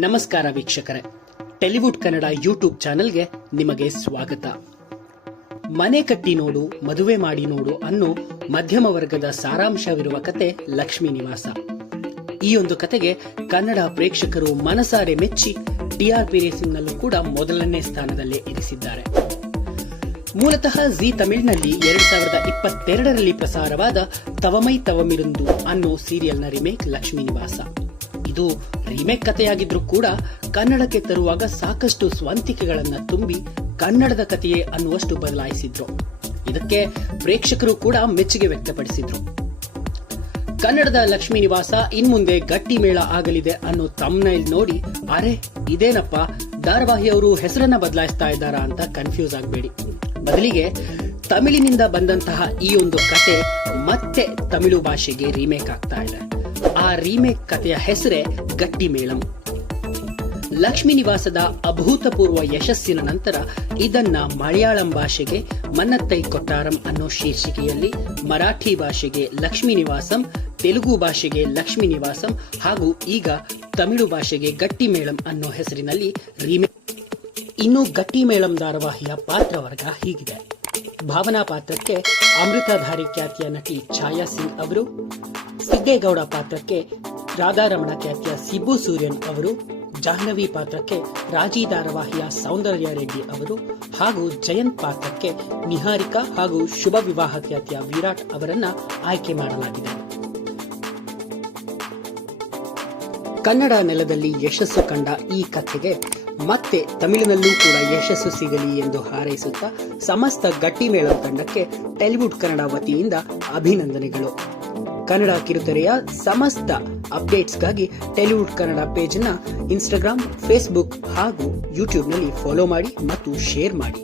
ನಮಸ್ಕಾರ ವೀಕ್ಷಕರೇ, Tollywood Kannada YouTube ಚಾನೆಲ್ಗೆ ನಿಮಗೆ ಸ್ವಾಗತ. ಮನೆ ಕಟ್ಟಿ ನೋಡು, ಮದುವೆ ಮಾಡಿ ನೋಡು ಅನ್ನೋ ಮಧ್ಯಮ ವರ್ಗದ ಸಾರಾಂಶವಿರುವ ಕತೆ ಲಕ್ಷ್ಮೀ ನಿವಾಸ. ಈ ಒಂದು ಕತೆಗೆ ಕನ್ನಡ ಪ್ರೇಕ್ಷಕರು ಮನಸಾರೆ ಮೆಚ್ಚಿ ಟಿಆರ್ಪಿ ರೇಸಿಂಗ್ನಲ್ಲೂ ಕೂಡ ಮೊದಲನೇ ಸ್ಥಾನದಲ್ಲೇ ಇರಿಸಿದ್ದಾರೆ. ಮೂಲತಃ ಜಿ ತಮಿಳಿನಲ್ಲಿ 2022ರಲ್ಲಿ ಪ್ರಸಾರವಾದ ತವಮೈ ತವಮಿರುಂದು ಅನ್ನೋ ಸೀರಿಯಲ್ನ ರಿಮೇಕ್ ಲಕ್ಷ್ಮೀ ನಿವಾಸ. ಇದು ರಿಮೇಕ್ ಕಥೆಯಾಗಿದ್ರೂ ಕೂಡ ಕನ್ನಡಕ್ಕೆ ತರುವಾಗ ಸಾಕಷ್ಟು ಸ್ವಂತಿಕೆಗಳನ್ನ ತುಂಬಿ ಕನ್ನಡದ ಕಥೆಯೇ ಅನ್ನುವಷ್ಟು ಬದಲಾಯಿಸಿದ್ರು. ಇದಕ್ಕೆ ಪ್ರೇಕ್ಷಕರು ಕೂಡ ಮೆಚ್ಚುಗೆ ವ್ಯಕ್ತಪಡಿಸಿದ್ರು. ಕನ್ನಡದ ಲಕ್ಷ್ಮೀ ನಿವಾಸ ಇನ್ಮುಂದೆ ಗಟ್ಟಿ ಮೇಳ ಆಗಲಿದೆ ಅನ್ನೋ ಥಂಬ್ನೈಲ್ ನೋಡಿ ಅರೆ ಇದೇನಪ್ಪ ಧಾರಾವಾಹಿಯವರು ಹೆಸರನ್ನ ಬದಲಾಯಿಸ್ತಾ ಇದ್ದಾರಾ ಅಂತ ಕನ್ಫ್ಯೂಸ್ ಆಗಬೇಡಿ. ಬದಲಿಗೆ ತಮಿಳಿನಿಂದ ಬಂದಂತಹ ಈ ಒಂದು ಕತೆ ಮತ್ತೆ ತಮಿಳು ಭಾಷೆಗೆ ರೀಮೇಕ್ ಆಗ್ತಾ ಇದೆ. ಆ ರೀಮೇಕ್ ಕಥೆಯ ಹೆಸರೇ ಗಟ್ಟಿ ಮೇಳಂ. ಲಕ್ಷ್ಮೀ ನಿವಾಸದ ಅಭೂತಪೂರ್ವ ಯಶಸ್ಸಿನ ನಂತರ ಇದನ್ನ ಮಲಯಾಳಂ ಭಾಷೆಗೆ ಮನ್ನತ್ತೈ ಕೊಟ್ಟಾರಂ ಅನ್ನೋ ಶೀರ್ಷಿಕೆಯಲ್ಲಿ, ಮರಾಠಿ ಭಾಷೆಗೆ ಲಕ್ಷ್ಮೀ ನಿವಾಸಂ, ತೆಲುಗು ಭಾಷೆಗೆ ಲಕ್ಷ್ಮೀ ನಿವಾಸಂ ಹಾಗೂ ಈಗ ತಮಿಳು ಭಾಷೆಗೆ ಗಟ್ಟಿ ಮೇಳಂ ಅನ್ನೋ ಹೆಸರಿನಲ್ಲಿ ರೀಮೇಕ್. ಇನ್ನು ಗಟ್ಟಿ ಮೇಳಂ ಧಾರಾವಾಹಿಯ ಪಾತ್ರವರ್ಗ ಹೀಗಿದೆ. ಭಾವನಾ ಪಾತ್ರಕ್ಕೆ ಅಮೃತಧಾರಿ ಖ್ಯಾತಿಯ ನಟಿ ಛಾಯಾ ಸಿಂಗ್ ಅವರು, ಸಿದ್ದೇಗೌಡ ಪಾತ್ರಕ್ಕೆ ರಾಧಾರಮಣ ಖ್ಯಾತಿಯ ಸಿಬ್ಬು ಸೂರ್ಯನ್ ಅವರು, ಜಾಹ್ನವಿ ಪಾತ್ರಕ್ಕೆ ರಾಜಿ ಧಾರಾವಾಹಿಯ ಸೌಂದರ್ಯ ರೆಡ್ಡಿ ಅವರು ಹಾಗೂ ಜಯಂತ್ ಪಾತ್ರಕ್ಕೆ ನಿಹಾರಿಕಾ ಹಾಗೂ ಶುಭ ವಿವಾಹ ಖ್ಯಾತಿಯ ವಿರಾಟ್ ಅವರನ್ನ ಆಯ್ಕೆ ಮಾಡಲಾಗಿದೆ. ಕನ್ನಡ ನೆಲದಲ್ಲಿ ಯಶಸ್ಸು ಕಂಡ ಈ ಕಥೆಗೆ ಮತ್ತೆ ತಮಿಳಿನಲ್ಲೂ ಕೂಡ ಯಶಸ್ಸು ಸಿಗಲಿ ಎಂದು ಹಾರೈಸುತ್ತಾ ಸಮಸ್ತ ಗಟ್ಟಿ ಮೇಳಂ ತಂಡಕ್ಕೆ ಟಾಲಿವುಡ್ ಕನ್ನಡ ವತಿಯಿಂದ ಅಭಿನಂದನೆಗಳು. ಕನ್ನಡ ಕಿರುತೆರೆಯ ಸಮಸ್ತ ಅಪ್ಡೇಟ್ಸ್ಗಾಗಿ ಟಾಲಿವುಡ್ ಕನ್ನಡ ಪೇಜ್ ನ ಇನ್ಸ್ಟಾಗ್ರಾಮ್, ಫೇಸ್ಬುಕ್ ಹಾಗೂ ಯೂಟ್ಯೂಬ್ನಲ್ಲಿ ಫಾಲೋ ಮಾಡಿ ಮತ್ತು ಶೇರ್ ಮಾಡಿ.